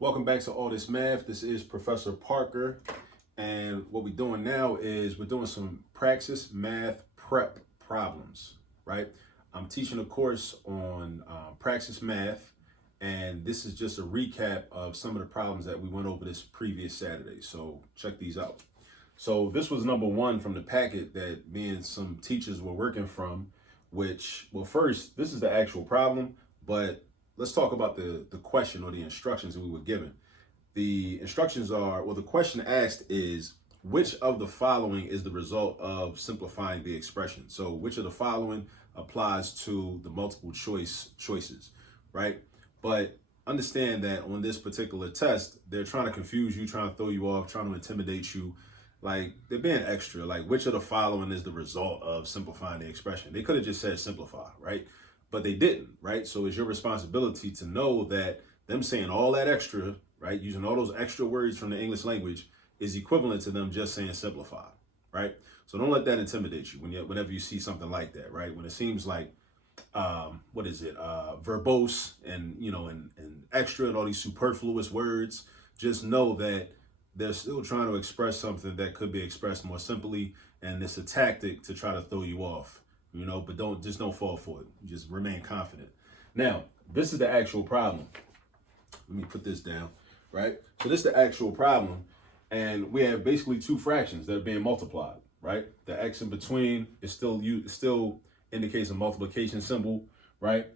Welcome back to All This Math. This is Professor Parker, and what we're doing now is we're doing some Praxis Math prep problems, right? I'm teaching a course on Praxis Math, and this is just a recap of some of the problems that we went over this previous Saturday. So check these out. So this was number one from the packet that me and some teachers were working from, which, well, first, this is the actual problem, but let's talk about the question or the instructions that we were given. The instructions are, well, the question asked is, which of the following is the result of simplifying the expression? So which of the following applies to the multiple choices, right? But understand that on this particular test, they're trying to confuse you, trying to throw you off, trying to intimidate you. Like, they're being extra. Like, which of the following is the result of simplifying the expression? They could have just said simplify, right? But they didn't, right? So it's your responsibility to know that them saying all that extra, right, using all those extra words from the English language is equivalent to them just saying simplify, right? So don't let that intimidate you whenever you see something like that, right? When it seems like, verbose and, and extra and all these superfluous words, just know that they're still trying to express something that could be expressed more simply, and it's a tactic to try to throw you off. But don't fall for it. Just remain confident. Now, this is the actual problem. Let me put this down, right? So this is the actual problem, and we have basically two fractions that are being multiplied, right? The x in between is still indicates a multiplication symbol, right?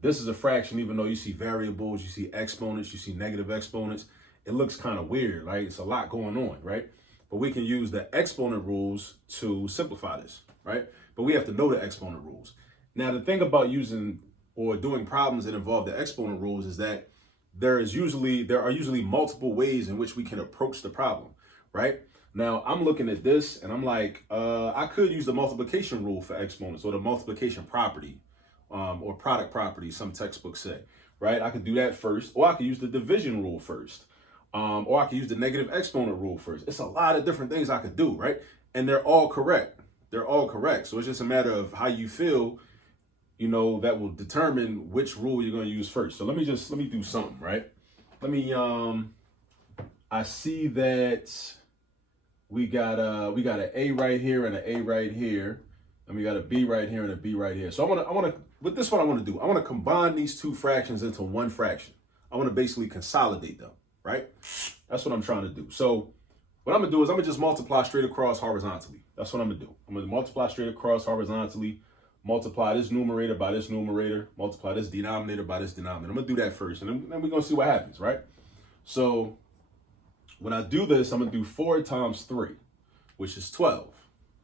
This is a fraction, even though you see variables, you see exponents, you see negative exponents. It looks kind of weird, right? It's a lot going on, right? But we can use the exponent rules to simplify this, right? But we have to know the exponent rules. Now, the thing about using or doing problems that involve the exponent rules is that there are usually multiple ways in which we can approach the problem, right? Now, I'm looking at this and I'm like, I could use the multiplication rule for exponents, or the multiplication property, or product property, some textbooks say, right? I could do that first, or I could use the division rule first, or I could use the negative exponent rule first. It's a lot of different things I could do, right? And they're all correct. They're all correct. So it's just a matter of how you feel, that will determine which rule you're going to use first. So let me do something, right? I see that we got an A right here and an A right here, and we got a B right here and a B right here. So I want to, with this, what I want to do, I want to combine these two fractions into one fraction. I want to basically consolidate them, right? That's what I'm trying to do. So what I'm going to do is I'm going to just multiply straight across horizontally. That's what I'm going to do. I'm going to multiply straight across horizontally, multiply this numerator by this numerator, multiply this denominator by this denominator. I'm going to do that first, and then we're going to see what happens, right? So when I do this, I'm going to do 4 times 3, which is 12,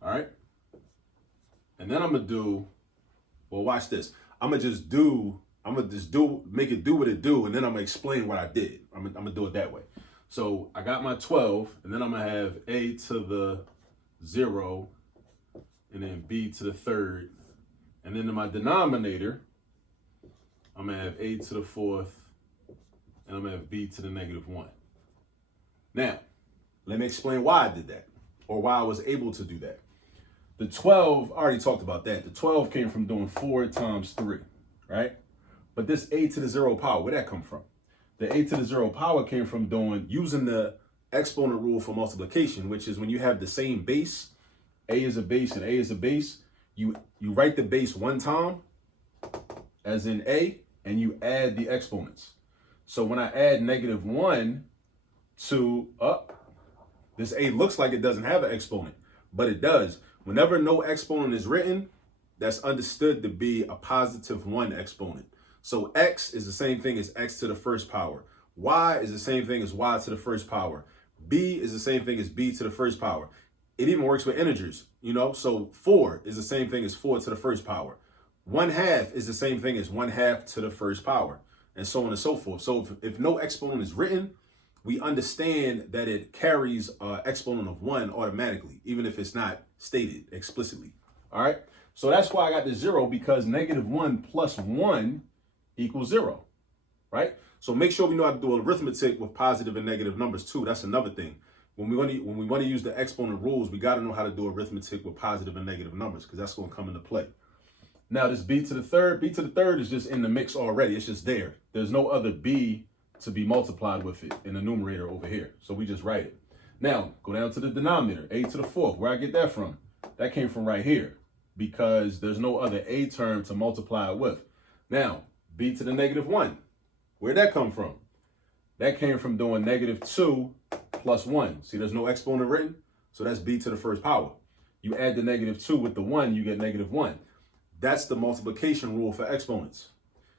all right? And then I'm going to do, well, watch this. I'm going to just make it do what it do, and then I'm going to explain what I did. I'm going to do it that way. So I got my 12, and then I'm going to have a to the 0, and then b to the third. And then in my denominator, I'm going to have a to the fourth, and I'm going to have b to the negative 1. Now, let me explain why I did that, or why I was able to do that. The 12, I already talked about that. The 12 came from doing 4 times 3, right? But this a to the 0 power, where'd that come from? The a to the 0 power came from using the exponent rule for multiplication, which is when you have the same base, a is a base and a is a base, you write the base one time, as in a, and you add the exponents. So when I add negative 1 to, this a looks like it doesn't have an exponent, but it does. Whenever no exponent is written, that's understood to be a positive 1 exponent. So x is the same thing as x to the first power. Y is the same thing as y to the first power. B is the same thing as b to the first power. It even works with integers, so 4 is the same thing as 4 to the first power. 1/2 is the same thing as 1/2 to the first power, and so on and so forth. So if no exponent is written, we understand that it carries an exponent of 1 automatically, even if it's not stated explicitly. All right. So that's why I got the 0, because negative 1 plus 1 equals 0, right? So make sure we know how to do arithmetic with positive and negative numbers too. That's another thing. When we want to use the exponent rules, we got to know how to do arithmetic with positive and negative numbers, because that's going to come into play. Now this b to the third is just in the mix already. It's just there. There's no other b to be multiplied with it in the numerator over here. So we just write it. Now, go down to the denominator, a to the fourth. Where I get that from? That came from right here because there's no other a term to multiply it with. Now, b to the negative 1. Where'd that come from? That came from doing negative 2 plus 1. See, there's no exponent written, so that's b to the first power. You add the negative 2 with the 1, you get negative 1. That's the multiplication rule for exponents.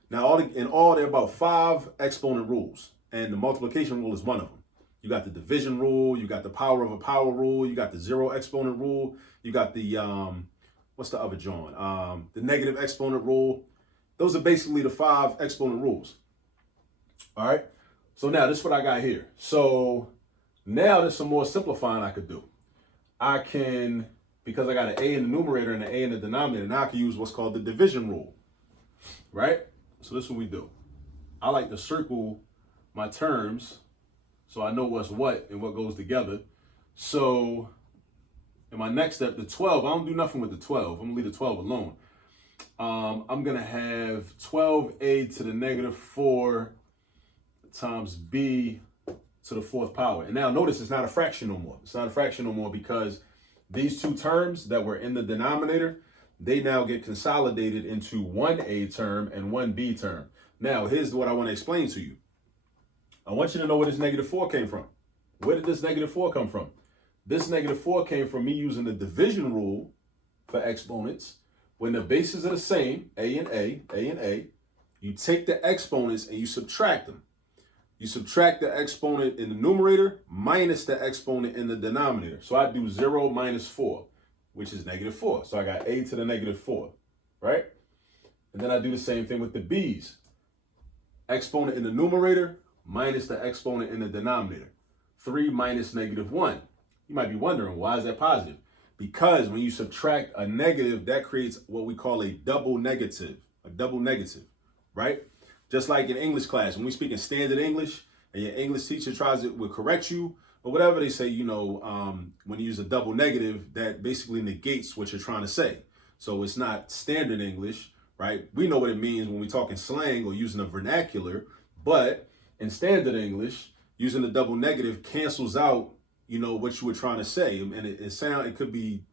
Now, in all, there are about 5 exponent rules, and the multiplication rule is one of them. You got the division rule, you got the power of a power rule, you got the zero exponent rule, you got the, what's the other John? The negative exponent rule. Those are basically the 5 exponent rules. All right. So now this is what I got here. So now there's some more simplifying I could do. I can, because I got an a in the numerator and an a in the denominator, now I can use what's called the division rule. Right? So this is what we do. I like to circle my terms so I know what's what and what goes together. So in my next step, the 12, I don't do nothing with the 12. I'm gonna leave the 12 alone. I'm gonna have 12a to the negative 4 times b to the fourth power. And now notice it's not a fraction no more. It's not a fraction no more because these two terms that were in the denominator, they now get consolidated into one a term and one b term. Now, here's what I want to explain to you. I want you to know where this negative 4 came from. Where did this negative 4 come from? This negative 4 came from me using the division rule for exponents. When the bases are the same, a and a, you take the exponents and you subtract them. You subtract the exponent in the numerator minus the exponent in the denominator. So I do 0 minus 4, which is negative 4. So I got a to the negative 4, right? And then I do the same thing with the b's. Exponent in the numerator minus the exponent in the denominator. 3 minus negative 1. You might be wondering, why is that positive? Because when you subtract a negative, that creates what we call a double negative, right? Just like in English class, when we speak in standard English and your English teacher will correct you or whatever, they say, when you use a double negative, that basically negates what you're trying to say. So it's not standard English, right? We know what it means when we talk in slang or using a vernacular, but in standard English, using the double negative cancels out, what you were trying to say. And it could be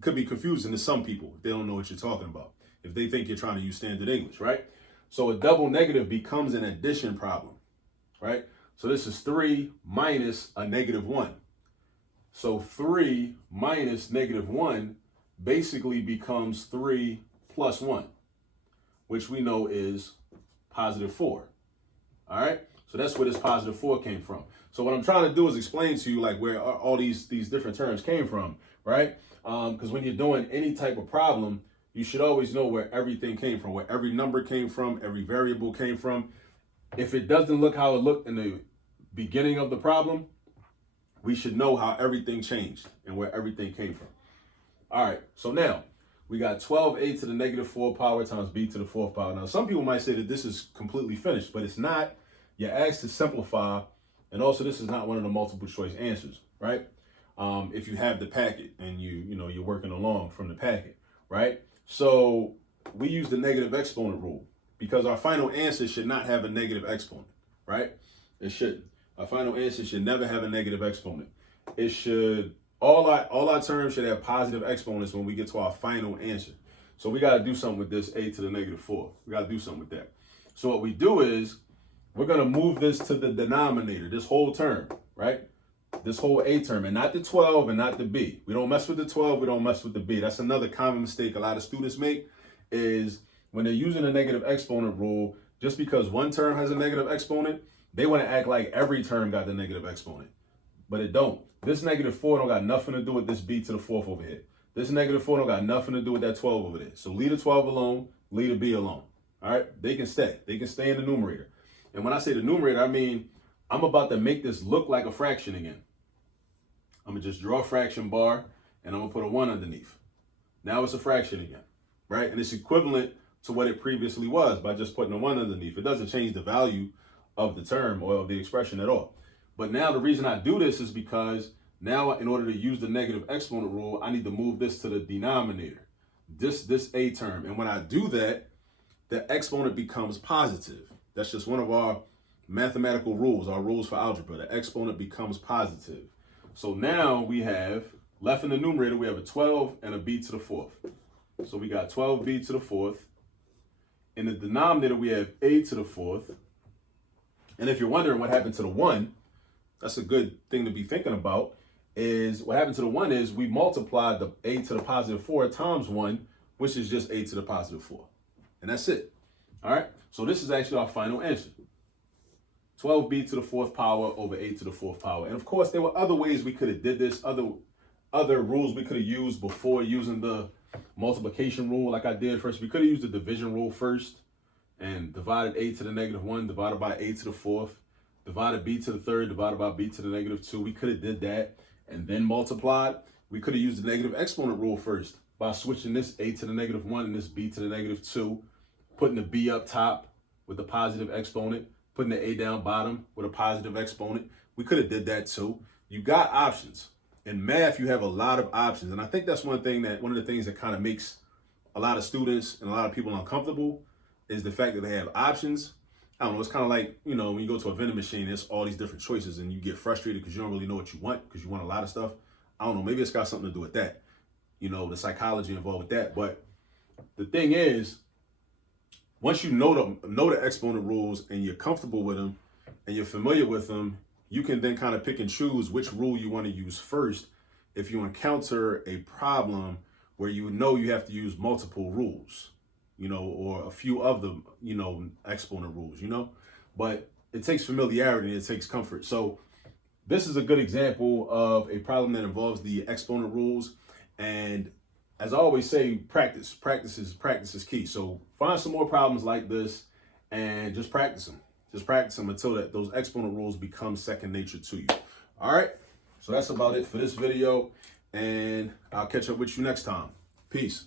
confusing to some people if they don't know what you're talking about, if they think you're trying to use standard English, right? So a double negative becomes an addition problem, right? So this is 3 minus a negative 1. So 3 minus negative 1 basically becomes 3 plus 1, which we know is positive 4. All right? So that's where this positive 4 came from. So what I'm trying to do is explain to you like where all these different terms came from, right? Because when you're doing any type of problem, you should always know where everything came from, where every number came from, every variable came from. If it doesn't look how it looked in the beginning of the problem, we should know how everything changed and where everything came from. All right, so now we got 12a to the negative 4 power times b to the fourth power. Now, some people might say that this is completely finished, but it's not. You're asked to simplify, and also this is not one of the multiple choice answers, right? If you have the packet and you're working along from the packet, right? So we use the negative exponent rule because our final answer should not have a negative exponent, right? It shouldn't. Our final answer should never have a negative exponent. It should, all our terms should have positive exponents when we get to our final answer. So we got to do something with this a to the negative 4. We got to do something with that. So what we do is we're going to move this to the denominator, this whole term, right? This whole a term, and not the 12 and not the b. We don't mess with the 12, we don't mess with the b. That's another common mistake a lot of students make is when they're using a negative exponent rule, just because one term has a negative exponent, they want to act like every term got the negative exponent, but it don't. This negative 4 don't got nothing to do with this b to the fourth over here. This negative 4 don't got nothing to do with that 12 over there. So leave the 12 alone, leave the b alone. All right, they can stay. They can stay in the numerator. And when I say the numerator, I mean I'm about to make this look like a fraction again. I'm going to just draw a fraction bar, and I'm going to put a 1 underneath. Now it's a fraction again, right? And it's equivalent to what it previously was by just putting a 1 underneath. It doesn't change the value of the term or of the expression at all. But now the reason I do this is because now in order to use the negative exponent rule, I need to move this to the denominator, this a term. And when I do that, the exponent becomes positive. That's just one of our mathematical rules, our rules for algebra. The exponent becomes positive. So now we have, left in the numerator, we have a 12 and a b to the fourth. So we got 12b to the fourth. In the denominator, we have a to the fourth. And if you're wondering what happened to the 1, that's a good thing to be thinking about, is what happened to the 1 is we multiplied the a to the positive 4 times 1, which is just a to the positive 4. And that's it. All right? So this is actually our final answer. 12b to the fourth power over a to the fourth power. And of course, there were other ways we could have did this, other rules we could have used before using the multiplication rule like I did first. We could have used the division rule first and divided a to the negative 1 divided by a to the fourth, divided b to the third divided by b to the negative 2. We could have did that and then multiplied. We could have used the negative exponent rule first by switching this a to the negative 1 and this b to the negative 2, putting the b up top with the positive exponent, putting the a down bottom with a positive exponent. We could have did that too. You got options. In math, you have a lot of options. And I think that's one of the things that kind of makes a lot of students and a lot of people uncomfortable is the fact that they have options. I don't know, it's kind of like, you know, when you go to a vending machine, there's all these different choices and you get frustrated because you don't really know what you want because you want a lot of stuff. I don't know, maybe it's got something to do with that, you know, the psychology involved with that. But the thing is, once you know the exponent rules and you're comfortable with them and you're familiar with them, you can then kind of pick and choose which rule you want to use first if you encounter a problem where you know you have to use multiple rules, you know, or a few of the, you know, exponent rules, you know, but it takes familiarity and it takes comfort. So this is a good example of a problem that involves the exponent rules. And as I always say, practice is key. So find some more problems like this and just practice them. Just practice them until those exponent rules become second nature to you. All right. So that's about it for this video. And I'll catch up with you next time. Peace.